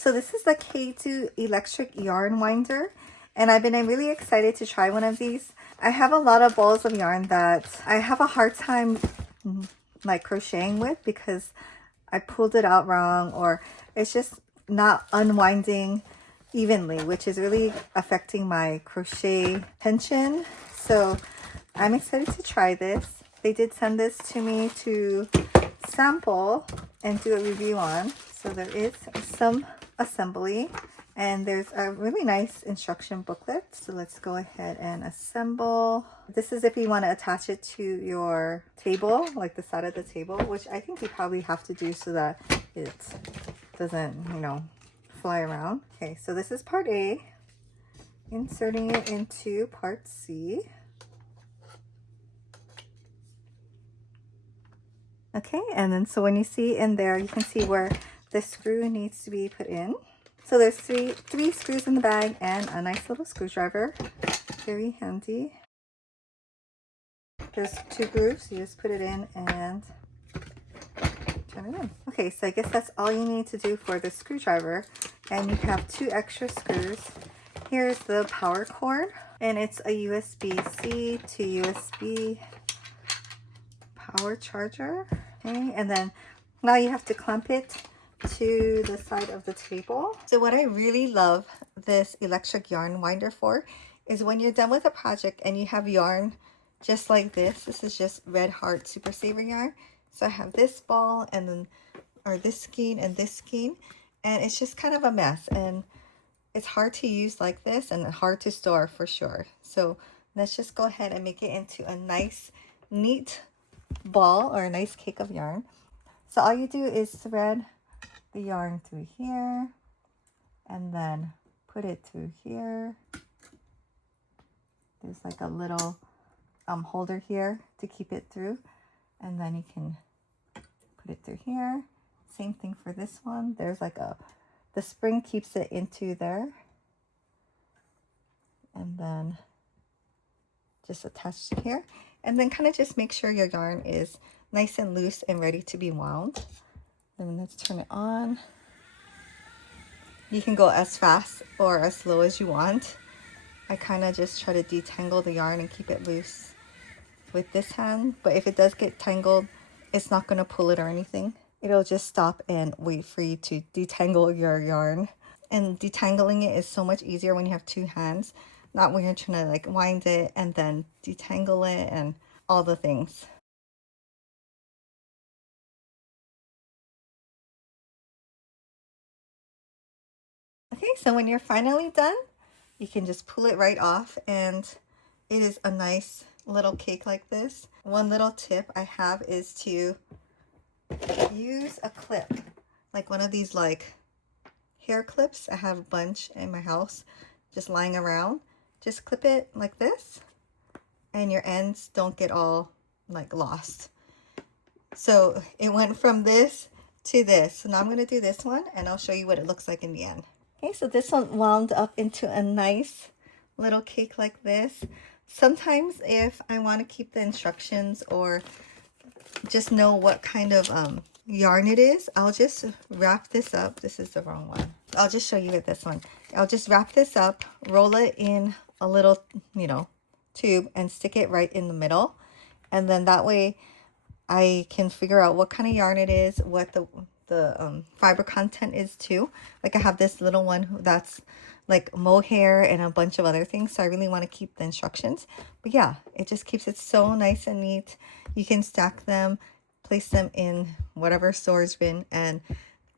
So this is the Caydo electric yarn winder, and I've been really excited to try one of these. I have a lot of balls of yarn that I have a hard time like crocheting with because I pulled it out wrong, or it's just not unwinding evenly, which is really affecting my crochet tension. So I'm excited to try this. They did send this to me to sample and do a review on. So there is some assembly and there's a really nice instruction booklet. So let's go ahead and assemble. This is if you want to attach it to your table, like the side of the table, which I think you probably have to do so that it doesn't, you know, fly around. Okay, so this is part A. Inserting it into part C. Okay, and then so when you see in there, you can see where the screw needs to be put in. So there's three screws in the bag and a nice little screwdriver. Very handy. There's 2 grooves. You just put it in and turn it in. Okay, so I guess that's all you need to do for the screwdriver. And you have 2 extra screws. Here's the power cord, and it's a USB-C to USB power charger. Okay, and then now you have to clamp it to the side of the table. So what I really love this electric yarn winder for is when you're done with a project and you have yarn just like this. This is just Red Heart Super Saver yarn. So I have this ball and then, or this skein and this skein, and it's just kind of a mess, and it's hard to use like this and hard to store for sure. So let's just go ahead and make it into a nice, neat ball or a nice cake of yarn. So all you do is thread the yarn through here and then put it through here. There's like a little holder here to keep it through, and then you can put it through here. Same thing for this one. There's like the spring keeps it into there, and then just attach to here, and then kind of just make sure your yarn is nice and loose and ready to be wound. Then let's turn it on. You can go as fast or as slow as you want. I kind of just try to detangle the yarn and keep it loose with this hand, but if it does get tangled, it's not going to pull it or anything. It'll just stop and wait for you to detangle your yarn. And detangling it is so much easier when you have 2 hands, not when you're trying to like wind it and then detangle it and all the things. Okay, so when you're finally done, you can just pull it right off, and it is a nice little cake like this. One little tip I have is to use a clip, like one of these like hair clips. I have a bunch in my house just lying around. Just clip it like this, and your ends don't get all like lost. So it went from this to this. So now I'm going to do this one, and I'll show you what it looks like in the end. Okay, so this one wound up into a nice little cake like this. Sometimes if I want to keep the instructions or just know what kind of yarn it is, I'll just wrap this up. This is the wrong one. I'll just show you with this one. I'll just wrap this up, roll it in a little, you know, tube, and stick it right in the middle. And then that way I can figure out what kind of yarn it is, what the fiber content is too. Like I have this little one that's like mohair and a bunch of other things, so I really want to keep the instructions. But yeah, it just keeps it so nice and neat. You can stack them, place them in whatever storage bin, and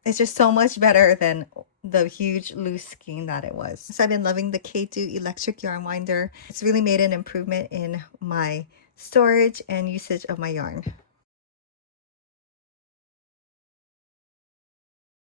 it's just so much better than the huge loose skein that it was. So I've been loving the Caydo electric yarn winder. It's really made an improvement in my storage and usage of my yarn.